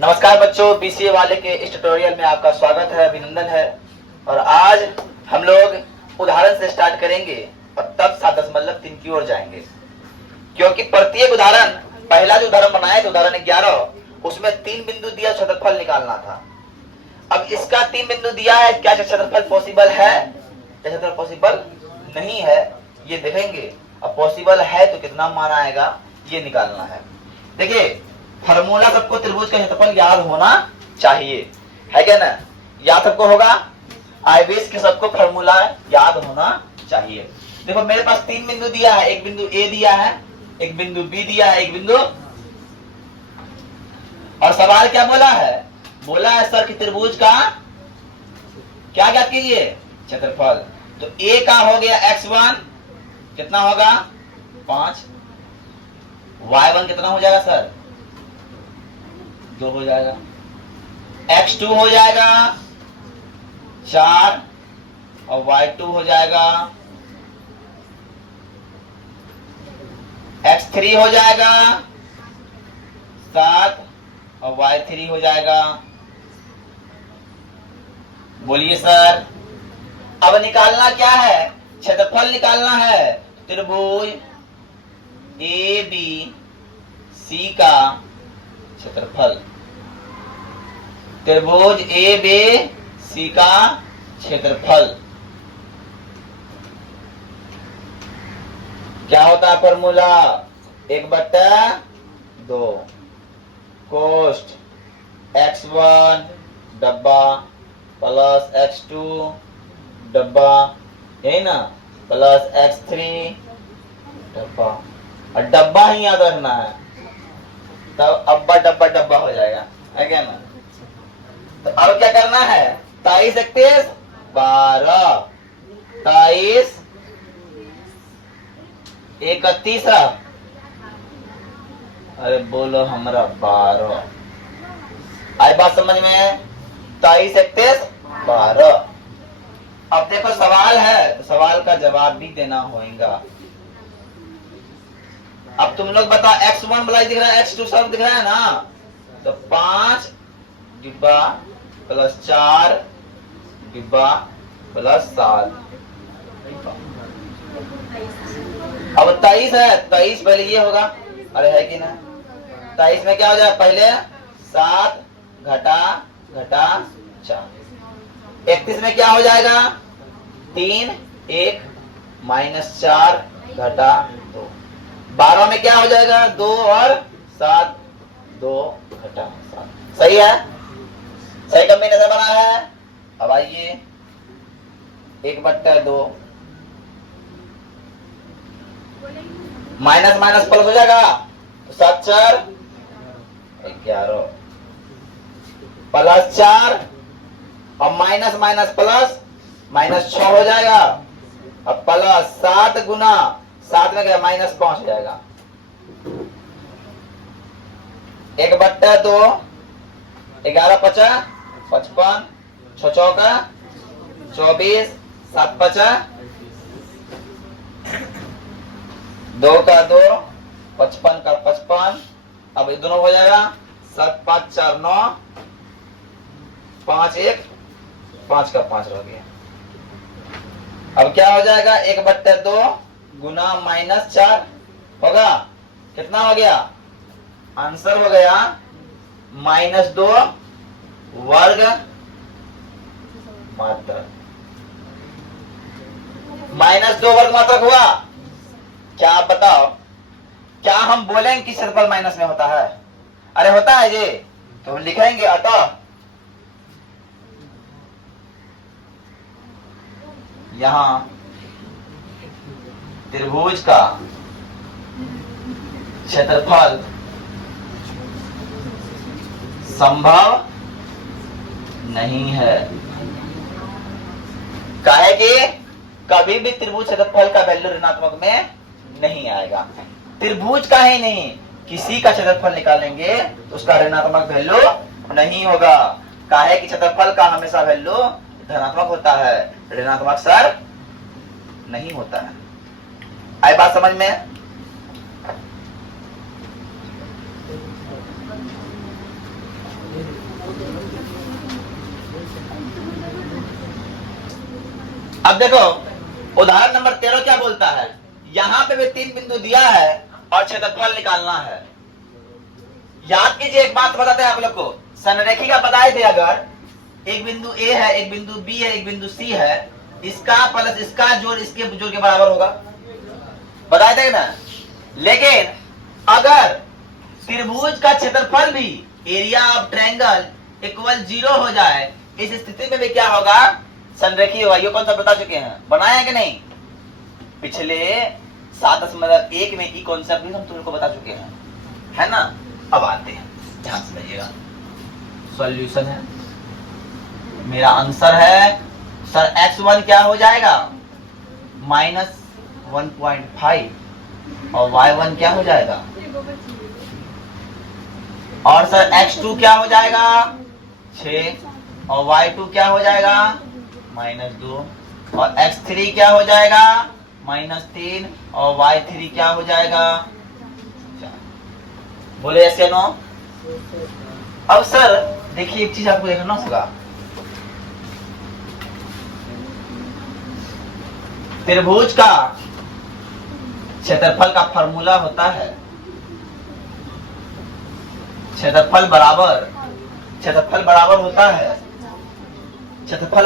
नमस्कार बच्चों, बीसीए वाले के इस ट्यूटोरियल में आपका स्वागत है, अभिनंदन है। और आज हम लोग उदाहरण से स्टार्ट करेंगे और तब 7.3 की ओर जाएंगे, क्योंकि प्रत्येक उदाहरण, पहला जो उदाहरण बनाया था उदाहरण 11, उसमें 3 बिंदु दिया, क्षेत्रफल निकालना था। अब इसका 3 बिंदु दिया है, क्या क्षेत्रफल पॉसिबल है, क्षेत्रफल पॉसिबल नहीं है, ये देखेंगे। अब पॉसिबल है तो कितना मान आएगा, ये निकालना है। देखिए, फार्मूला सबको त्रिभुज का क्षेत्रफल याद होना चाहिए, है क्या ना? याद सबको होगा, आईबीएस के सबको फार्मूला याद होना चाहिए। देखो मेरे पास 3 बिंदु दिया है, एक बिंदु ए दिया है, एक बिंदु बी दिया है, एक बिंदु, और सवाल क्या बोला है? बोला है सर कि त्रिभुज का क्या ज्ञात कीजिए, क्षेत्रफल। तो ए का हो गया x1, कितना होगा 5, y1 कितना हो जाएगा सर 2 हो जाएगा, x2 हो जाएगा 4 और y2 हो जाएगा, x3 हो जाएगा 7 और y3 हो जाएगा। बोलिए सर, अब निकालना क्या है? क्षेत्रफल निकालना है। त्रिभुज ए बी सी का क्षेत्रफल, त्रिभुज ए बी सी का क्षेत्रफल क्या होता है? फॉर्मूला 1/2 कोष्ठ x1 डब्बा प्लस x2 डब्बा, यही ना, प्लस x3 डब्बा, और डब्बा ही याद रखना है, तब अब्बा डब्बा डब्बा हो जाएगा, है क्या ना? तो अब क्या करना है? 23 31 12, 23 31, अरे बोलो हमरा 12। आई बात समझ में? 23 31 12। अब देखो सवाल है, तो सवाल का जवाब भी देना होगा। अब तुम लोग बताओ, x1 वाला दिख रहा है, x2 सब दिख रहा है ना? तो 5 डिब्बा प्लस 4 डिब्बा प्लस 7 डिब्बा। अब 23 है, 23 पहले ये होगा, अरे है कि ना? 23 में क्या हो जाएगा? पहले 7 घटा घटा 4। 31 में क्या हो जाएगा? 3 1 माइनस 4 घटा 2। 12 में क्या हो जाएगा? 2 और 7, 2 घटा 7। सही है, सही कॉम्बिनेशन बना है। अब आइए 1/2, माइनस माइनस प्लस हो जाएगा, तो 7 4 11 प्लस 4 और माइनस माइनस प्लस माइनस 6 हो जाएगा। अब प्लस 7 गुना 7 में गया माइनस 5 हो जाएगा। 1/2, 11 5 55, 6 चौका 24, 7 5 2 का 2, 55 का 55। अब ये दोनों हो जाएगा 7 5 4 9, 5 1 5 का 5 रह गया। अब क्या हो जाएगा? 1/2 गुना माइनस 4 होगा, कितना हो गया? आंसर हो गया -2 वर्ग मात्रक। -2 वर्ग मात्रक हुआ। क्या आप बताओ, क्या हम बोलेंगे कि क्षेत्रफल माइनस में होता है? अरे होता है जी, तो हम लिखेंगे अतः यहां त्रिभुज का क्षेत्रफल संभव नहीं है। काहे कि कभी भी त्रिभुज क्षेत्रफल का वैल्यू ऋणात्मक में नहीं आएगा। त्रिभुज का ही नहीं, किसी का क्षेत्रफल निकालेंगे तो उसका ऋणात्मक वैल्यू नहीं होगा। काहे कि क्षेत्रफल का हमेशा वैल्यू धनात्मक होता है, ऋणात्मक सर नहीं होता है। आई बात समझ में? अब देखो उदाहरण नंबर 13 क्या बोलता है, यहां पे भी 3 बिंदु दिया है और क्षेत्रफल निकालना है। याद कीजिए, एक बात बताते हैं आप लोग को, संरेखिका बताए थे, अगर एक बिंदु ए है, एक बिंदु बी है, एक बिंदु सी है, इसका प्लस इसका जोड़ इसके जोड़ के बराबर होगा, बताए थे ना। लेकिन अगर त्रिभुज का क्षेत्रफल भी एरिया ऑफ ट्रायंगल इक्वल 0 हो जाए, इस स्थिति में भी क्या होगा, संरेखी होगा। ये कौन सा बता चुके हैं, बनाया है कि नहीं, पिछले 7.1 में ई कॉन्सेप्ट भी हम तुमको बता चुके हैं, है ना। अब आते हैं, ध्यान से लगिएगा, सॉल्यूशन है, मेरा आंसर है सर x1 क्या हो जाएगा -1.5 और y1 क्या हो जाएगा, और सर x2 क्या हो जाएगा 6 और y2 क्या हो जाएगा -2 और x3 क्या हो जाएगा -3 और y3 क्या हो जाएगा 4। बोले ऐसे नो। अब सर देखिए एक चीज आपको देखना होगा, त्रिभुज का क्षेत्रफल का फॉर्मूला होता है क्षेत्रफल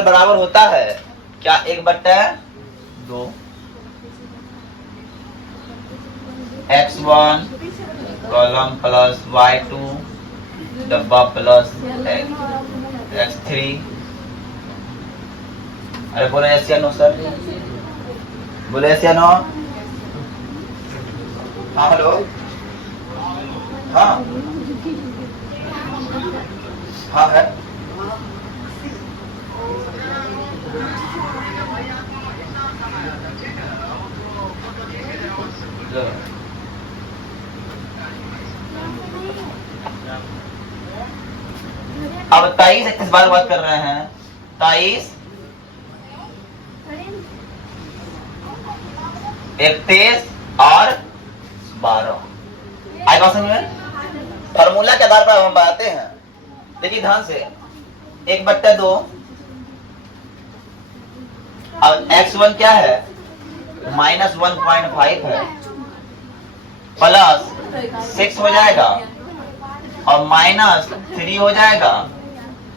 बराबर होता है क्या, 1/2 x1 कॉलम प्लस y2 डब्बा प्लस x3। अरे बोले ऐसे या नो सर, बोले ऐसे या नो। हाँ हेलो, हाँ हाँ है। अब 23-31 बात कर रहे हैं, 23 31 और 12 आएगा समझ में। फॉर्मूला के आधार पर हम बताते हैं, देखिए ध्यान से, 1/2 अब x1 क्या है -1.5 है, प्लस 6 हो जाएगा और -3 हो जाएगा,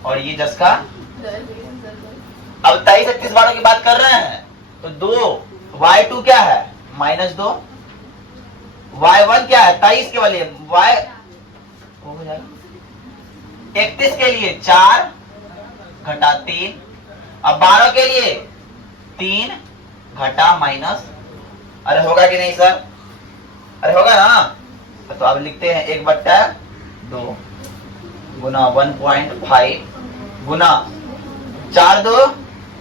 और ये 10 का। अब 23-31 12 की बात कर रहे हैं तो 2 y2 क्या है -2, y1 क्या है 23 के वाले y हो जाएगा 31 के लिए 4 घटा 3, अब 12 के लिए 3 घटा माइनस। अरे होगा कि नहीं सर, अरे होगा ना। तो अब लिखते हैं 1/2 गुना 1.5 गुना 4 2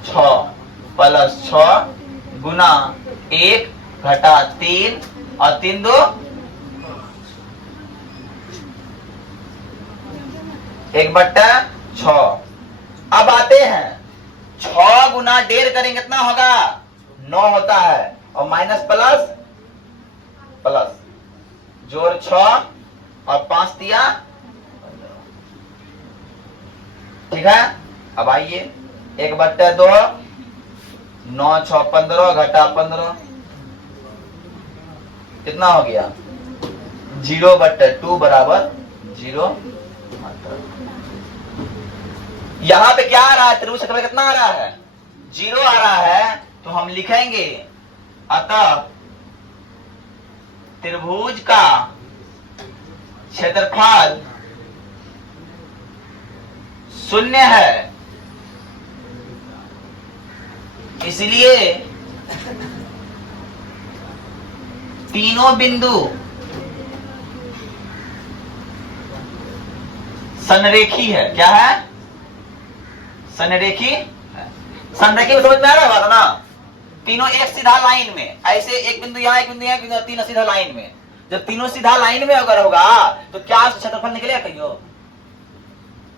6 प्लस 6 गुना 1 घटा 3 और 3 2 1/6। अब आते हैं 6 गुना 1.5 करेंगे कितना होगा 9 होता है, और माइनस प्लस प्लस जोड़ 6 और 5 दिया, ठीक है। अब आइए 1/2 9 6 15 घटा 15 कितना हो गया 0/2 बराबर 0। यहां पे क्या आ रहा है, त्रिभुज क्षेत्रफल कितना आ रहा है 0 आ रहा है, तो हम लिखेंगे अतः त्रिभुज का क्षेत्रफल 0 है, इसलिए तीनों बिंदु संरेखी है। क्या है, संरेखी है। संरेखी में समझ में आ रहा होगा ना, तीनों एक सीधा लाइन में, ऐसे एक बिंदु यहाँ एक बिंदु यहाँ, तीनों सीधा लाइन में। जब तीनों सीधा लाइन में अगर होगा तो क्या क्षेत्रफल निकलेगा कहियो,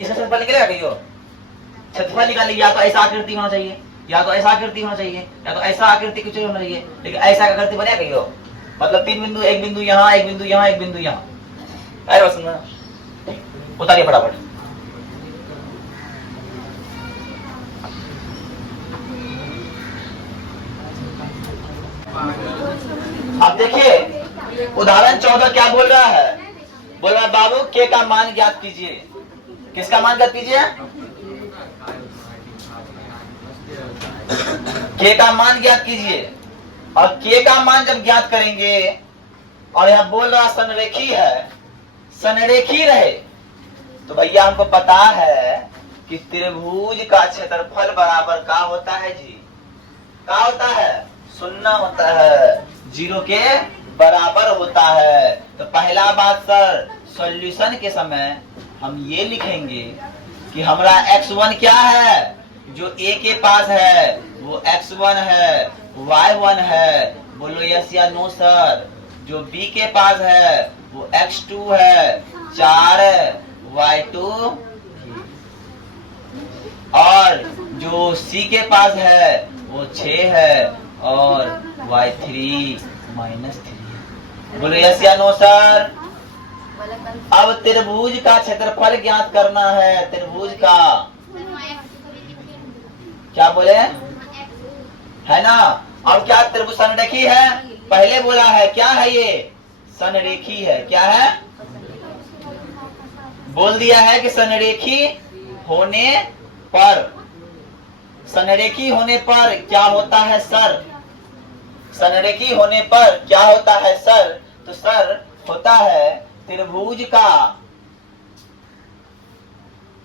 इसका क्षेत्रफल निकलेगा कहियो, क्षेत्रफल निकालेंगे या तो ऐसा आकृति होना चाहिए, या तो ऐसा आकृति होना चाहिए, या तो ऐसा आकृति कुछ होना चाहिए, लेकिन ऐसा आकृति बनेगा कहियो, मतलब 3 बिंदु, एक बिंदु यहाँ एक बिंदु यहाँ एक बिंदु यहाँ। अरे बस उतारिए फटाफट, अब देखिए उदाहरण 14 क्या बोल रहा है, बोल रहा है बाबू के का मान ज्ञात कीजिए। किसका मान ज्ञात कीजिए? के का मान ज्ञात कीजिए। और के का मान जब ज्ञात करेंगे और यहां बोल रहा संरेखी है, संरेखी रहे तो भैया हमको पता है कि त्रिभुज का क्षेत्रफल बराबर का होता है जी? का होता है? 0 होता है, 0 के बराबर होता है। तो पहला बात सर, सॉल्यूशन के समय हम ये लिखेंगे कि हमारा x1 क्या है, जो a के पास है वो x1 है, y1 है। बोलो यस या नो सर। जो b के पास है वो x2 है, 4 है, y2 और जो c के पास है वो 6 है और y3 -3। बोलो यस या नो सर। अब त्रिभुज का क्षेत्रफल ज्ञात करना है। त्रिभुज का क्या बोले है ना? अब क्या त्रिभुज संरेखी है? पहले बोला है क्या है ये? संरेखी है। क्या है? बोल दिया है कि संरेखी होने पर, संरेखी होने पर क्या होता है सर? संरेखी होने पर क्या होता है सर? तो सर होता है त्रिभुज का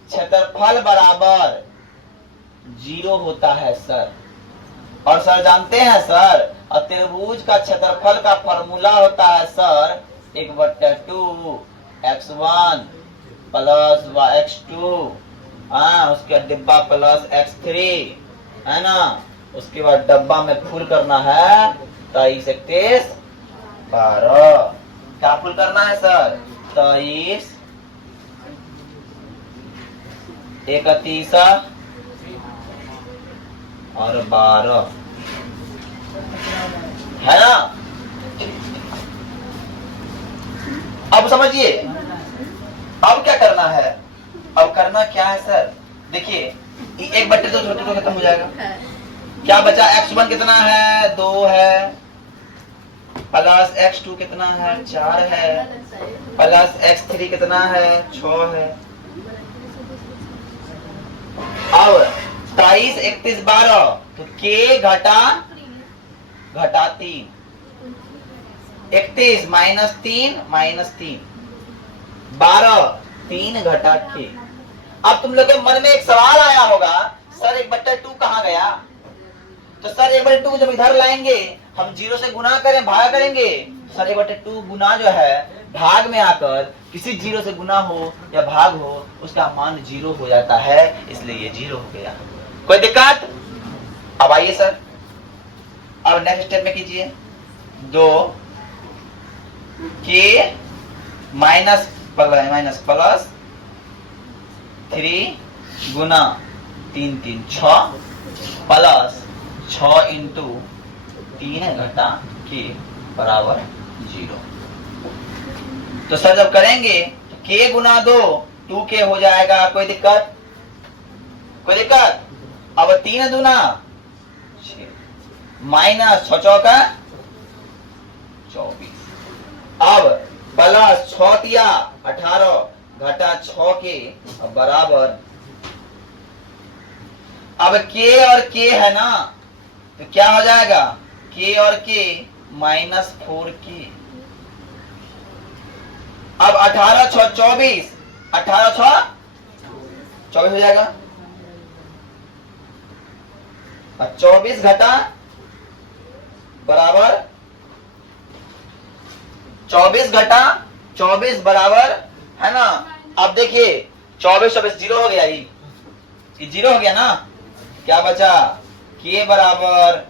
क्षेत्रफल बराबर 0 होता है सर। और सर जानते हैं सर, और त्रिभुज का क्षेत्रफल का फॉर्मूला होता है सर 1/2 x1 प्लस x2, उसके डिब्बा प्लस x3 है ना। उसके बाद डब्बा में फुल करना है 23, 31, 12। क्या फुल करना है सर? 23, 31 और 12 है ना। अब समझिए अब क्या करना है। अब करना क्या है सर? देखिए 1/2 तो छोटे तो खत्म हो जाएगा। क्या बचा? x1 कितना है? 2 है, प्लस x2 कितना है? 4 है, प्लस x3 कितना है? 6 है। अब 23, 31, 12 तो k घटा 3, 31 -3 -3, 12 3 घटा k। अब तुम लोग के मन में एक सवाल आया होगा, सर 1/2 कहाँ गया? तो सर 1/2 जब इधर लाएंगे हम 0 से गुना करें, भाग करेंगे, सर 1/2 गुना जो है भाग में आकर किसी 0 से गुना हो या भाग हो उसका मान 0 हो जाता है, इसलिए ये 0 हो गया। कोई दिक्कत? अब आइए सर, अब नेक्स्ट स्टेप में कीजिए 2 k माइनस प्लस 3 गुना 3 3 6 प्लस 6 इंटू 3 घटा k बराबर 0। तो सर जब करेंगे तो k गुना 2 2k हो जाएगा। कोई दिक्कत? कोई दिक्कत? अब 3 दूना 6 माइनस 6 चौका 24। अब प्लस 6 तिया 18 घटा 6 के बराबर। अब k और k है ना, तो क्या हो जाएगा? k और k -4k। अब 18 6 24, 18 6 24 हो जाएगा। और 24 घटा बराबर 24 घटा 24 बराबर है ना। अब देखिए 24 24 0 हो गया, ये 0 हो गया ना। क्या बचा? k बराबर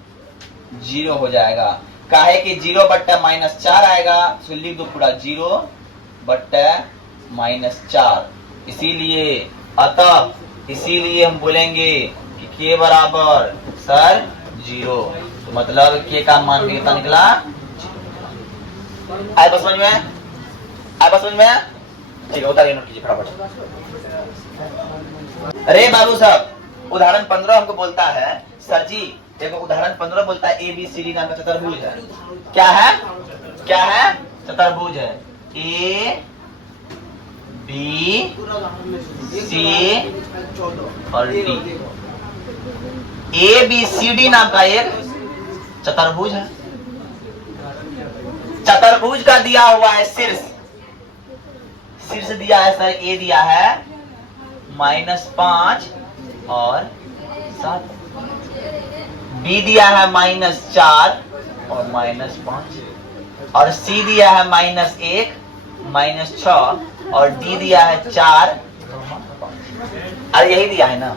0 हो जाएगा। काहे कि 0/-4 आएगा, तो लिख दो पूरा 0/-4। इसीलिए अतः इसीलिए हम बोलेंगे कि k बराबर सर 0। तो मतलब k का मान कितना निकला? आए बस समझ में? आए बस समझ में? ठीक है, उतारिए, नोट कीजिए फटाफट। अरे बाबू साहब, उदाहरण 15 हमको बोलता है सर जी देखो उदाहरण 15 बोलता है ABCD नाम का चतुर्भुज है। क्या है? क्या है? चतुर्भुज है। ABC और D। ABCD नाम का एक चतुर्भुज है। चतुर्भुज का दिया हुआ है शीर्ष। शीर्ष दिया है सर, A दिया है -5 और 7, B दिया है -4 और -5, और C दिया है -1 -6 और D दिया है 4 5। अरे यही दिया है ना।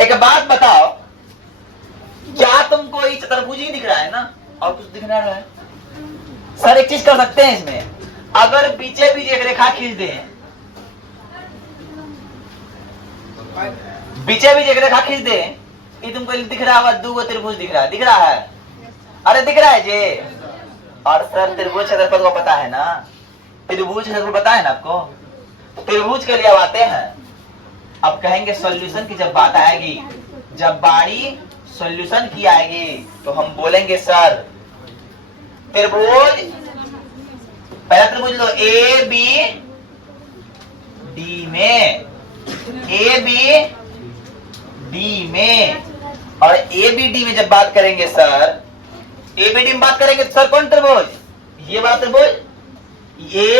एक बात बताओ, क्या तुमको ये चतुर्भुज ही दिख रहा है ना, और कुछ दिख नहीं रहा है? सर एक चीज कर सकते हैं इसमें, अगर पीछे भी एक रेखा खींच दें, पीछे भी एक रेखा खींच दें, ये तुमको दिख रहा होगा, 2 त्रिभुज दिख रहा है। दिख रहा है? अरे दिख रहा है जी। और सर त्रिभुज क्षेत्रफल को पता है ना? त्रिभुज क्षेत्रफल पता है ना आपको? त्रिभुज के लिए अब आते हैं। अब कहेंगे सॉल्यूशन की जब बात आएगी, जब बारी सॉल्यूशन की आएगी, तो हम बोलेंगे सर त्रिभुज, पहला त्रिभुज लो AB D में, AB D में, और ABD में जब बात करेंगे सर, ABD में बात करेंगे तो सर कौन त्रिभुज? ये वाला त्रिभुज, A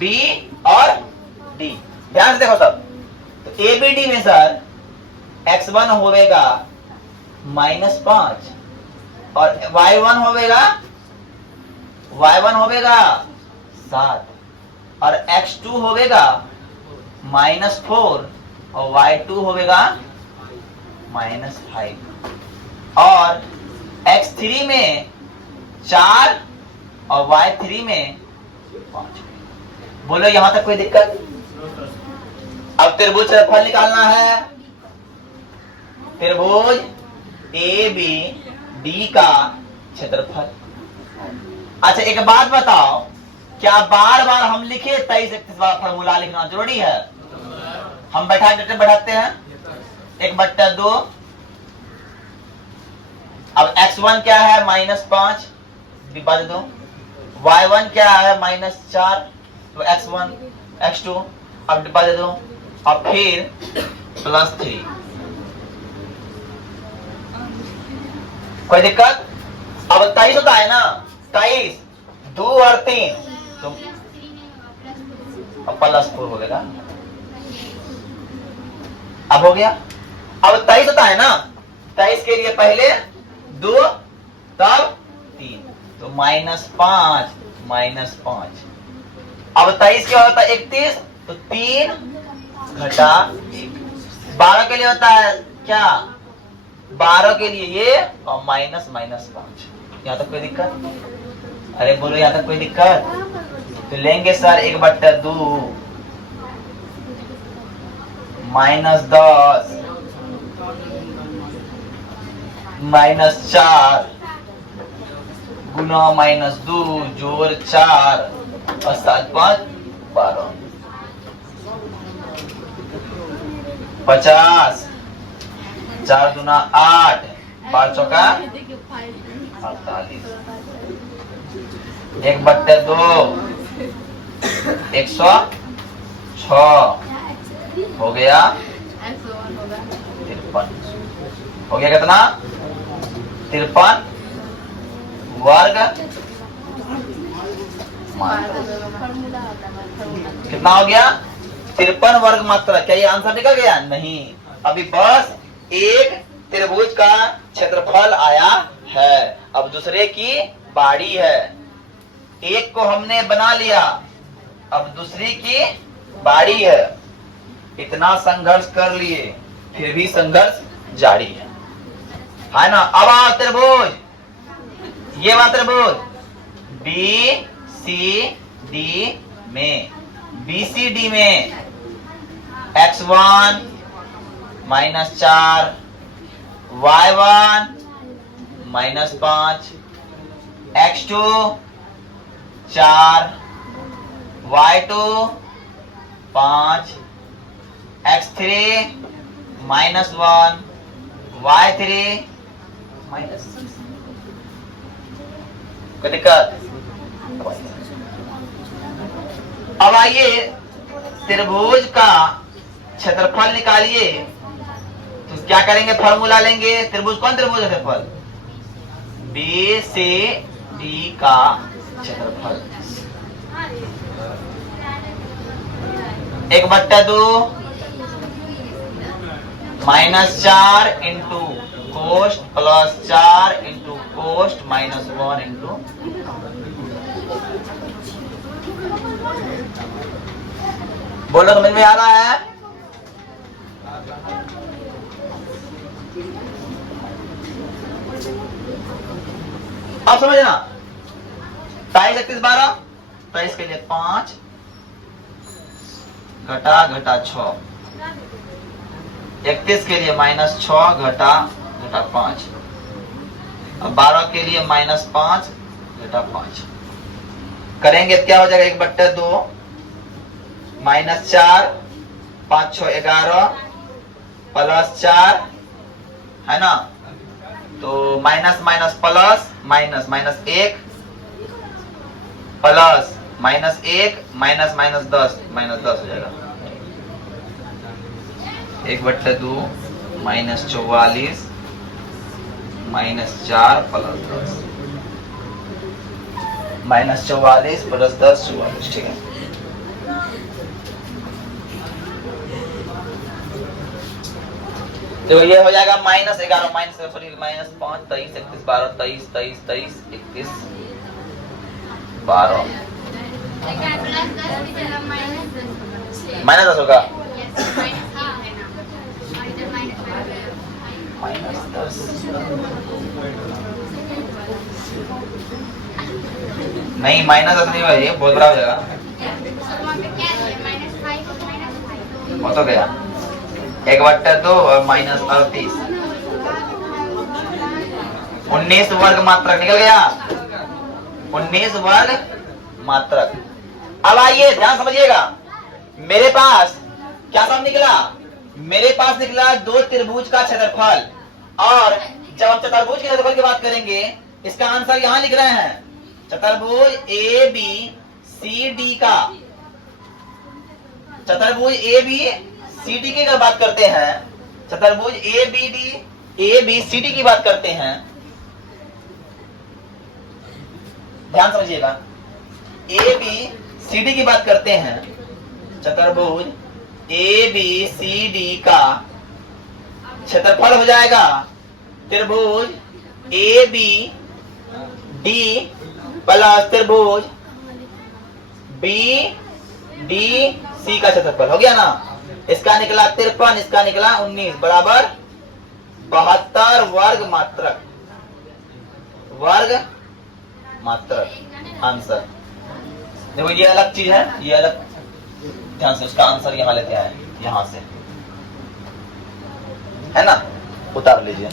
B और D। ध्यान से देखो सब। तो ABD में सर x1 होगा -5 और y1 होगा 7 और x2 होगा -4 और y2 होगा -5 और x3 में 4 और y3 में 5। बोलो यहां तक कोई दिक्कत? अब त्रिभुज क्षेत्रफल निकालना है। त्रिभुज ABD का क्षेत्रफल। अच्छा एक बात बताओ, क्या बार बार हम लिखे 23-31 वाला फॉर्मूला लिखना जरूरी है? हम बैठाते हैं 1/2। अब x1 क्या है? -5, डिवाइड दो। y1 क्या है? -4, तो x1 x2 अब डिवाइड दो, और फिर +3। कोई दिक्कत? अब 23 होता है ना, 23 2 और 3 तो +4 हो गया। अब हो गया। अब 23 होता है ना, 23 के लिए पहले 2 तब 3, तो -5 -5। अब 23 क्या होता है? 31, तो 3 घटा 1। 12 के लिए होता है क्या? 12 के लिए ये और -5। यहाँ तक कोई दिक्कत? अरे बोलो यहाँ तक कोई दिक्कत? तो लेंगे सर 1/2 -10 -4 गुना -2 जोड़ 4 और 7 5 12 50 4 दूना 8 5 चौका 48 1/2 106 हो गया 53। हो गया कितना? 53 वर्ग कितना हो गया? 53 वर्ग मात्रा। क्या ये आंसर निकल गया? नहीं, अभी बस एक त्रिभुज का क्षेत्रफल आया है, अब दूसरे की बारी है। एक को हमने बना लिया, अब दूसरी की बारी है। इतना संघर्ष कर लिए, फिर भी संघर्ष जारी है ना? अब आओ त्रिभुज, ये बात त्रिभुज BCD में, BCD में x1 -4 y1 -5 x2 4 y2 5 x3 -1 y3 minus, कोई दिक्कत? अब आइए त्रिभुज का क्षेत्रफल निकालिए। तो क्या करेंगे, फॉर्मूला लेंगे। त्रिभुज कौन त्रिभुज है? क्षेत्रफल बी से डी का क्षेत्रफल 1/2 -4 into cost plus 4 into cost minus 1 into. बोलो समझ में आ रहा है? अब समझना। 23 31 12, 23 के लिए 5 घटा घटा 6, 31 के लिए -6 घटा घटा 5, अब 12 के लिए -5 घटा 5 करेंगे तो क्या हो जाएगा? 1/2 -4 5 6 11 प्लस 4 है ना, तो minus minus plus minus minus 1 plus -1 minus minus 10 -10 हो जाएगा। 1/2 -44 -4 प्लस 10 -44 प्लस 10 44, ठीक है। तो ये हो जाएगा -11 -5 23 31 12 23 23 23 31 12 -10 होगा। -10 नहीं, -10 नहीं होगा, ये बहुत बड़ा हो जाएगा। हो तो गया 1/2 और -38 19 वर्ग मात्रक निकल गया। 19 वर्ग मात्रक। अब आइए ध्यान समझिएगा, मेरे पास क्या सब निकला? मेरे पास निकला 2 त्रिभुज का क्षेत्रफल। और जब हम चतुर्भुज के क्षेत्रफल की बात करेंगे, इसका आंसर यहां लिख रहे हैं। चतुर्भुज ए बी सी डी का, चतुर्भुज ए बी सी डी की अगर बात करते हैं, चतुर्भुज ए बी सी डी की बात करते हैं, ध्यान समझिएगा, ए बी सी डी की बात करते हैं, चतुर्भुज ए बी सी डी का क्षेत्रफल हो जाएगा त्रिभुज ए बी डी प्लस त्रिभुज बी डी सी का क्षेत्रफल। हो गया ना? इसका निकला 53, इसका निकला 19 बराबर 72 वर्ग मात्रक। वर्ग मात्रक आंसर। देखो ये अलग चीज है, ये अलग, ध्यान से उसका आंसर यहां लेते आए, यहां से, है ना, उतार लीजिए।